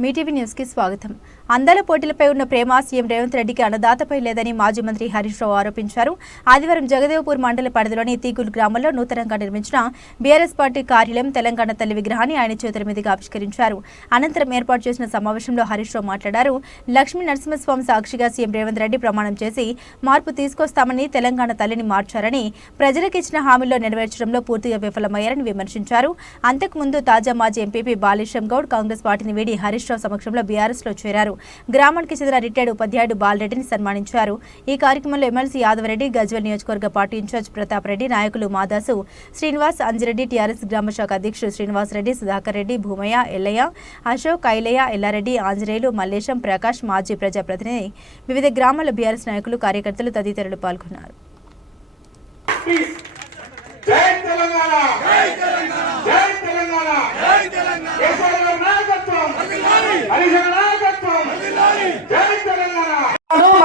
Mee TV news కి స్వాగతం. అందాల పోటీలపై ఉన్న ప్రేమ సీఎం రేవంత్ రెడ్డికి అన్నదాతపై లేదని మాజీ మంత్రి హరీష్ రావు ఆరోపించారు. ఆదివారం జగదేవ్పూర్ మండల పరిధిలోని తీగుల్ గ్రామంలో నూతనంగా నిర్మించిన బీఆర్ఎస్ పార్టీ కార్యాలయం తెలంగాణ తల్లి విగ్రహాన్ని ఆయన చేతుల మీదుగా ఆవిష్కరించారు. అనంతరం ఏర్పాటు చేసిన సమావేశంలో హరీష్ రావు మాట్లాడారు. లక్ష్మీ నరసింహస్వామి సాక్షిగా సీఎం రేవంత్ రెడ్డి ప్రమాణం చేసి మార్పు తీసుకొస్తామని, తెలంగాణ తల్లిని మార్చారని, ప్రజలకు ఇచ్చిన హామీల్లో నెరవేర్చడంలో పూర్తిగా విఫలమయ్యారని విమర్శించారు. అంతకుముందు తాజా మాజీ ఎంపీపీ బాలేశం గౌడ్ కాంగ్రెస్ పార్టీని వీడి హరీష్ రావు సమక్షంలో బీఆర్ఎస్ లో చేరారు. గ్రామానికి చెందిన రిటైర్డ్ ఉపాధ్యాయుడు బాలరెడ్డిని సన్మానించారు. ఈ కార్యక్రమంలో ఎమ్మెల్సీ యాదవరెడ్డి, గజ్వెల్ నియోజకవర్గ పార్టీ ఇన్ఛార్జ్ ప్రతాప్ రెడ్డి, నాయకులు మాదాసు శ్రీనివాస్, అంజిరెడ్డి, టీఆర్ఎస్ గ్రామ శాఖ అధ్యక్షుడు శ్రీనివాస్ రెడ్డి, సుధాకర్ రెడ్డి, భూమయ్య, ఎల్లయ్య, అశోక్, ఐలయ్య, ఎల్లారెడ్డి, ఆంజనేయులు, మల్లేశం, ప్రకాష్, మాజీ ప్రజాప్రతినిధి, వివిధ గ్రామాల బీఆర్ఎస్ నాయకులు, కార్యకర్తలు తదితరులు పాల్గొన్నారు.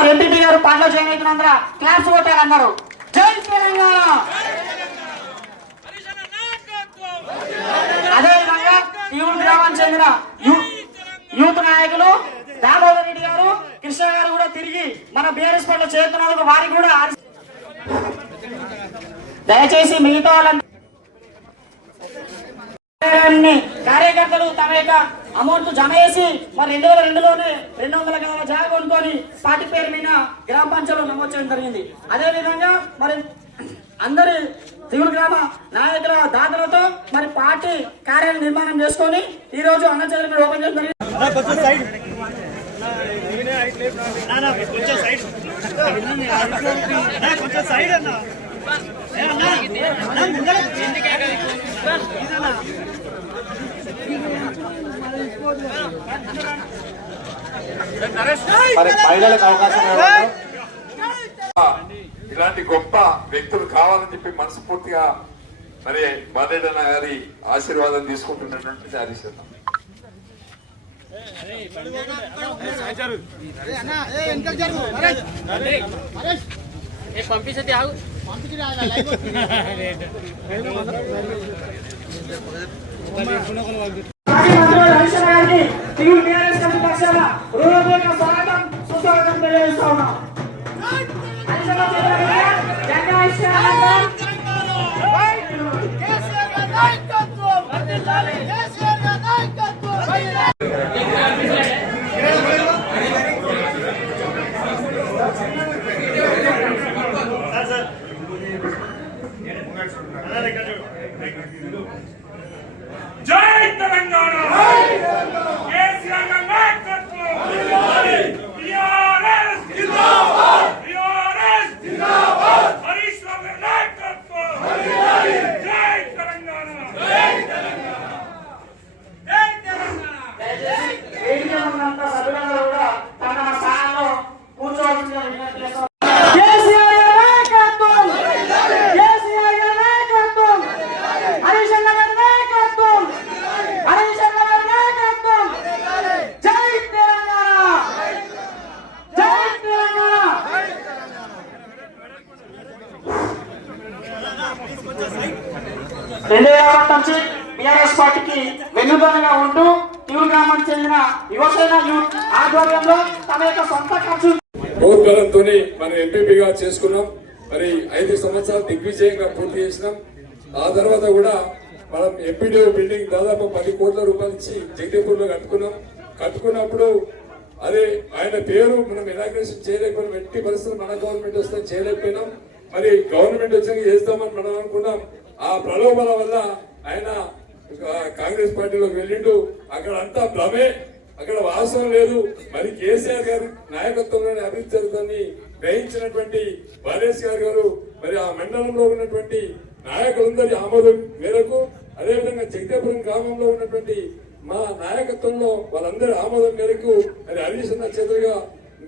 ఎంపీ గారు పాటలో జాయిన్ అవుతున్నందున క్లాస్ కొట్టారు అందరూ. జై తెలంగాణ. అదేవిధంగా తీవుడు గ్రామానికి చెందిన యూత్ నాయకులు దామోదర్ రెడ్డి గారు, కృష్ణ గారు కూడా తిరిగి మన బీఆర్ఎస్ పార్టీలో చేరుతున్నందుకు వారికి కూడా దయచేసి మిగతా వాళ్ళని కార్యకర్తలు తమ యొక్క అమౌంట్ జమ చేసి మరి 2002లోనే 200 గజాల జాగా కొనుక్కొని పార్టీ పేరు మీద గ్రామ పంచాయతీలో నమోదు చేయడం జరిగింది. అదేవిధంగా మరి అందరి తీవ్ర గ్రామ నాయకుల దాతలతో మరి పార్టీ కార్యాలయం నిర్మాణం చేసుకొని ఈ రోజు అన్నచర్య మీద ఓపెన్ చేయడం జరిగింది. మరి మహిళలకు అవకాశం ఇలాంటి గొప్ప వ్యక్తులు కావాలని చెప్పి మనస్ఫూర్తిగా మరి బాలరెడ్డి గారి ఆశీర్వాదం తీసుకుంటున్నటువంటి హరీశ్వరం. జై తెలంగాణ. కేసీఆర్ నాయకత్వం. టీఆర్ఎస్ జిందాబాద్. టీఆర్ఎస్ జిందాబాద్. హరీష్ రావు నాయకత్వం. జై తెలంగాణ. జై తెలంగాణ. జై తెలంగాణ. వేదిక ఉన్నంత సభ్యులందరూ కూడా తమ స్థానంలో కూర్చోవాల్సిందిగా విజ్ఞప్తి చేస్తాం. బీఆర్ఎస్ పార్టీకి వెన్నుదన్నుగా ఉంటూ తీవ్ర గ్రామానికి చెందిన యువసేన యూత్ ఆధ్వర్యంలో తమ యొక్క సొంత ఖర్చు ప్రోద్బలంతో మనం ఎంపీపీగా చేసుకున్నాం. మరి 5 సంవత్సరాలు దిగ్విజయంగా పూర్తి చేసినాం. ఆ తర్వాత కూడా మనం ఎంపీడీ బిల్డింగ్ దాదాపు 10 కోట్ల రూపాయలు ఇచ్చి జగదేవ్పూర్ లో కట్టుకున్నప్పుడు అదే ఆయన పేరు మనం ఇనాగ్రేషన్ చేయలేకపోయినాం. ఎట్టి పరిస్థితులు మన గవర్నమెంట్ వస్తే చేయలేకపోయినాం. మరి గవర్నమెంట్ వచ్చాక చేస్తామని మనం అనుకున్నాం. ఆ ప్రలోభాల వల్ల ఆయన కాంగ్రెస్ పార్టీలోకి వెళ్ళిండు. అక్కడ అంతా భ్రమే, అక్కడ వాస్తవం లేదు. మరి కేసీఆర్ గారి నాయకత్వంలోనే అభివృద్ధి జరుగుతుందని గ్రహించినటువంటి బాలేశ్ గారు మరి ఆ మండలంలో ఉన్నటువంటి నాయకులందరి ఆమోదం మేరకు, అదేవిధంగా జగదేపురం గ్రామంలో ఉన్నటువంటి మా నాయకత్వంలో వాళ్ళందరి ఆమోదం మేరకు మరి హరీష్ అన్న చేతులుగా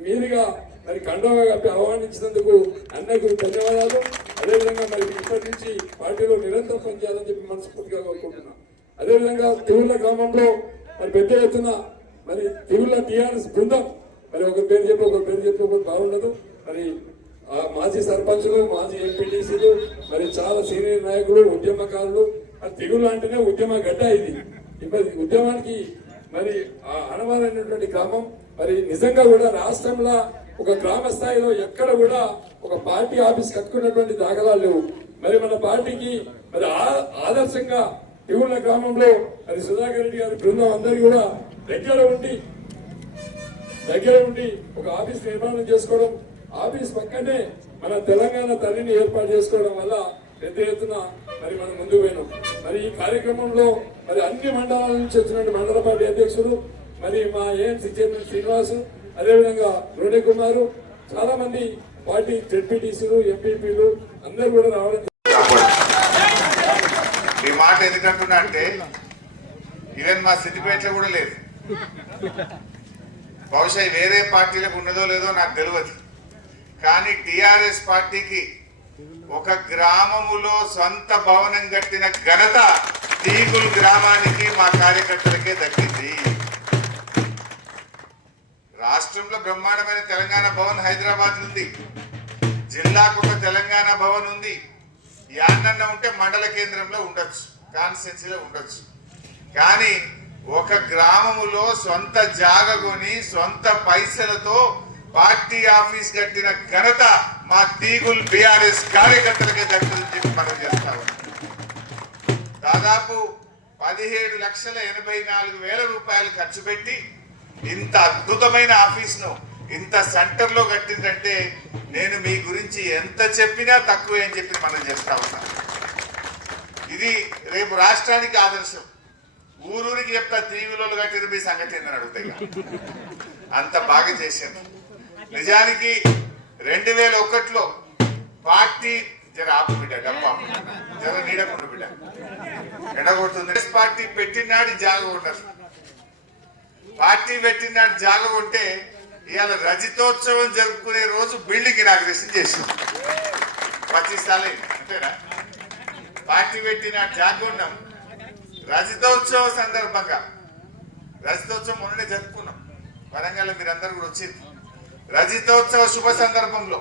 మీదుగా మరి కండోగా కప్పి ఆహ్వానించినందుకు అన్నకు ధన్యవాదాలు. అదేవిధంగా మరి ఇప్పటి నుంచి పార్టీలో నిరంతరం పనిచేయాలని చెప్పి మనస్ఫూర్తిగా కోరుకుంటున్నాం. అదేవిధంగా తిరువుల గ్రామంలో మరి పెద్ద ఎత్తున మరి తిరువుల టీఆర్ఎస్ బృందం మరి ఒక పేరు చెప్పి బాగుండదు. మరి మాజీ సర్పంచులు, మాజీ ఎంపీటీసీలు, మరి చాలా సీనియర్ నాయకులు, ఉద్యమకారులు, తిరువుల అంటేనే ఉద్యమ గడ్డ. ఇది ఉద్యమానికి మరి ఆ అనవారు అనేటువంటి గ్రామం మరి నిజంగా కూడా రాష్ట్రంలో ఒక గ్రామ స్థాయిలో ఎక్కడ కూడా ఒక పార్టీ ఆఫీస్ కట్టుకున్నటువంటి దాఖలాలు లేవు. మరి మన పార్టీకి మరి ఆదర్శంగా ఇవుల గ్రామంలో మరి సుధాకర్ రెడ్డి గారి బృందం అందరూ కూడా దగ్గర ఉండి ఒక ఆఫీస్ నిర్మాణం చేసుకోవడం, ఆఫీస్ పక్కనే మన తెలంగాణ తల్లిని ఏర్పాటు చేసుకోవడం వల్ల పెద్ద ఎత్తున మరి మనం ముందుకు పోయినాం. మరి ఈ కార్యక్రమంలో మరి అన్ని మండలాల నుంచి వచ్చినటువంటి మండల పార్టీ అధ్యక్షులు, మరి మా ఏఎంసీ చైర్మన్ శ్రీనివాసు, అదేవిధంగా రోడే కుమారు, చాలా మంది పార్టీ జెడ్పీటీసీలు, ఎంపీపీలు అందరూ కూడా రావడం. ఈ మాట ఎందుకంటున్నా అంటే ఈవెన్ మా సిద్దిపేటలో కూడా లేదు. బహుశా వేరే పార్టీలకు ఉన్నదో లేదో నాకు తెలియదు. కానీ టిఆర్ఎస్ పార్టీకి ఒక గ్రామములో సొంత భవనం కట్టిన ఘనత తీగుల్ గ్రామానికి మా కార్యకర్తలకే దక్కింది. రాష్ట్రంలో బ్రహ్మాండమైన తెలంగాణ భవన్ హైదరాబాద్ ఉంది, జిల్లాకు ఒక తెలంగాణ భవన్ ఉంది. యాన్నన్న ఉంటే మండల కేంద్రంలో ఉండొచ్చు, కాన్స్టిట్యున్సీలో ఉండొచ్చు. కానీ ఒక గ్రామములో సొంత జాగ కొని సొంత పైసలతో పార్టీ ఆఫీస్ కట్టిన ఘనత మా తీగుల్ బీఆర్ఎస్ కార్యకర్తలకే దక్కుతుందని చెప్పి మనం చేస్తా ఉన్నాం. దాదాపు 17,84,000 రూపాయలు ఖర్చు పెట్టి ఇంత అద్భుతమైన ఆఫీస్ను ఇంత సెంటర్లో కట్టిందంటే నేను మీ గురించి ఎంత చెప్పినా తక్కువే అని చెప్పి మనం చేస్తా ఉన్నాం. ఇది రేపు రాష్ట్రానికి ఆదర్శం. ఊరూరికి చెప్తా తీగులో కట్టిన మీ సంగతి ఏందని అడుగుతాయి. అంత బాగా చేశాను. నిజానికి 2001లో పార్టీ జర ఆపు బిడ్డ, గప్ప జర నీడకుండా బిడ్డ ఎండగొడుతుంది. పార్టీ పెట్టినాడు జాగ ఉండదు. పార్టీ పెట్టినాడు జాగ ఉంటే ఇవాళ రజతోత్సవం జరుపుకునే రోజు బిల్డింగ్ ఇనాగ్రేషన్ చేసింది. 25 సార్లు అంతేనా? పార్టీ పెట్టిన జాగ ఉన్నాం. రజతోత్సవ సందర్భంగా, రజతోత్సవం మొన్ననే జరుపుకున్నాం వరంగల్, మీరందరూ కూడా వచ్చింది. రజతోత్సవ శుభ సందర్భంలో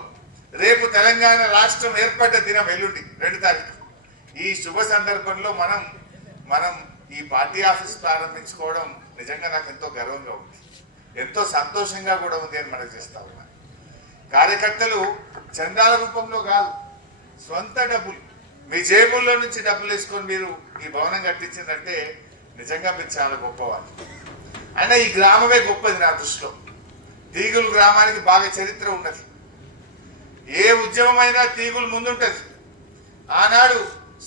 రేపు తెలంగాణ రాష్ట్రం ఏర్పడ్డ దినం ఎల్లుండి 2 తారీఖు. ఈ శుభ సందర్భంలో మనం ఈ పార్టీ ఆఫీస్ ప్రారంభించుకోవడం నిజంగా నాకు ఎంతో గర్వంగా ఉంది, ఎంతో సంతోషంగా కూడా ఉంది అని మనకు చేస్తా ఉన్నా. కార్యకర్తలు చందాల రూపంలో కాదు, సొంత డబ్బులు మీ జేబుల్లో నుంచి డబ్బులు వేసుకొని మీరు ఈ భవనం కట్టించిందంటే నిజంగా మీరు చాలా గొప్పవాళ్ళు. అయినా ఈ గ్రామమే గొప్పది నా దృష్టిలో. తీగులు గ్రామానికి బాగా చరిత్ర ఉన్నది. ఏ ఉద్యమమైనా తీగులు ముందుంటది. ఆనాడు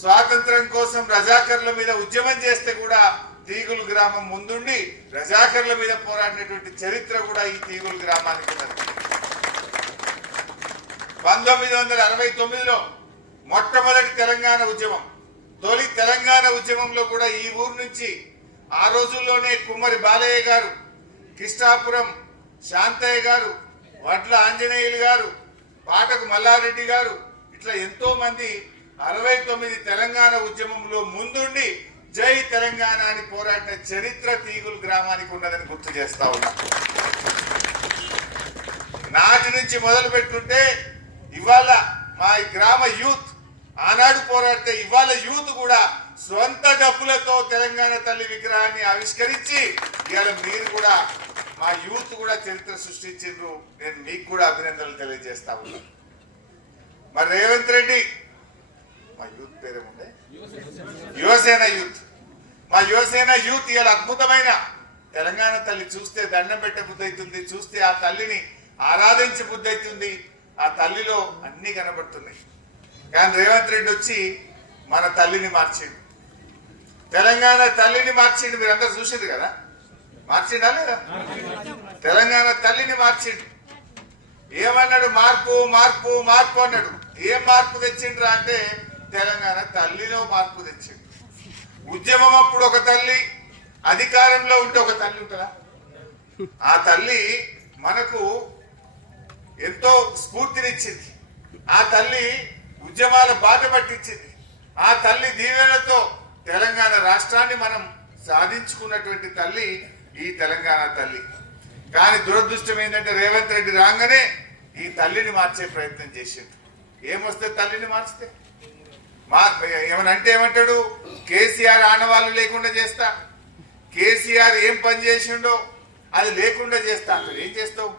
స్వాతంత్రం కోసం రజాకర్ల మీద ఉద్యమం చేస్తే కూడా తీగులు గ్రామం ముందుండి రజాకర్ల మీద పోరాడినటువంటి చరిత్ర కూడా ఈ తీగులు గ్రామానికి ఉన్నది. 1969లో మొట్టమొదటి తెలంగాణ ఉద్యమం, తొలి తెలంగాణ ఉద్యమంలో కూడా ఈ ఊరు నుంచి ఆ రోజుల్లోనే కుమ్మరి బాలయ్య గారు, కిష్టాపురం శాంతయ్య గారు, వడ్ల ఆంజనేయులు గారు, పాటకు మల్లారెడ్డి గారు, ఇట్లా ఎంతో మంది 69 తెలంగాణ ఉద్యమంలో ముందుండి జై తెలంగాణ అని పోరాడిన చరిత్ర తీగులు గ్రామానికి ఉన్నదని గుర్తు చేస్తా ఉన్నా. నాటి నుంచి మొదలు పెట్టుకుంటే ఇవాళ మా గ్రామ యూత్ ఆనాడు పోరాడితే ఇవాళ యూత్ కూడా స్వంత డబ్బులతో తెలంగాణ తల్లి విగ్రహాన్ని ఆవిష్కరించి ఇవాళ మీరు కూడా మా యూత్ కూడా చరిత్ర సృష్టించారు. నేను మీకు కూడా అభినందనలు తెలియజేస్తా ఉన్నాను. మరి రేవంత్ రెడ్డి, మా యూత్ పేరేముండే, యువసేన యూత్, మా యువసేన యూత్ ఇవాళ అద్భుతమైన తెలంగాణ తల్లి చూస్తే దండం పెట్టే బుద్ధి అవుతుంది, చూస్తే ఆ తల్లిని ఆరాధించే బుద్ధి అవుతుంది. ఆ తల్లిలో అన్ని కనబడుతున్నాయి. కానీ రేవంత్ రెడ్డి వచ్చి మన తల్లిని మార్చిండు, తెలంగాణ తల్లిని మార్చిండు. మీరందరూ చూసింది కదా, మార్చిండా లేదా? తెలంగాణ తల్లిని మార్చిండు. ఏమన్నాడు? మార్పు మార్పు మార్పు అన్నాడు. ఏం మార్పు తెచ్చిండ్రా అంటే తెలంగాణ తల్లిలో మార్పు తెచ్చిండు. ఉద్యమం అప్పుడు ఒక తల్లి, అధికారంలో ఉంటే ఒక తల్లి ఉంటుందా? ఆ తల్లి మనకు ఎంతో స్ఫూర్తినిచ్చింది. ఆ తల్లి ఉద్యమాల బాట పట్టించింది. ఆ తల్లి దీవెనలతో తెలంగాణ రాష్ట్రాన్ని మనం సాధించుకున్నటువంటి తల్లి ఈ తెలంగాణ తల్లి. కానీ దురదృష్టం ఏంటంటే రేవంత్ రెడ్డి రాగానే ఈ తల్లిని మార్చే ప్రయత్నం చేసిండు. ఏమొస్తే తల్లిని మార్చితే ఏమనంటే ఏమంటాడు? కేసీఆర్ ఆనవాళ్ళు లేకుండా చేస్తా, కేసీఆర్ ఏం పని చేసిండో అది లేకుండా చేస్తా అంటారు. ఏం చేస్తావు?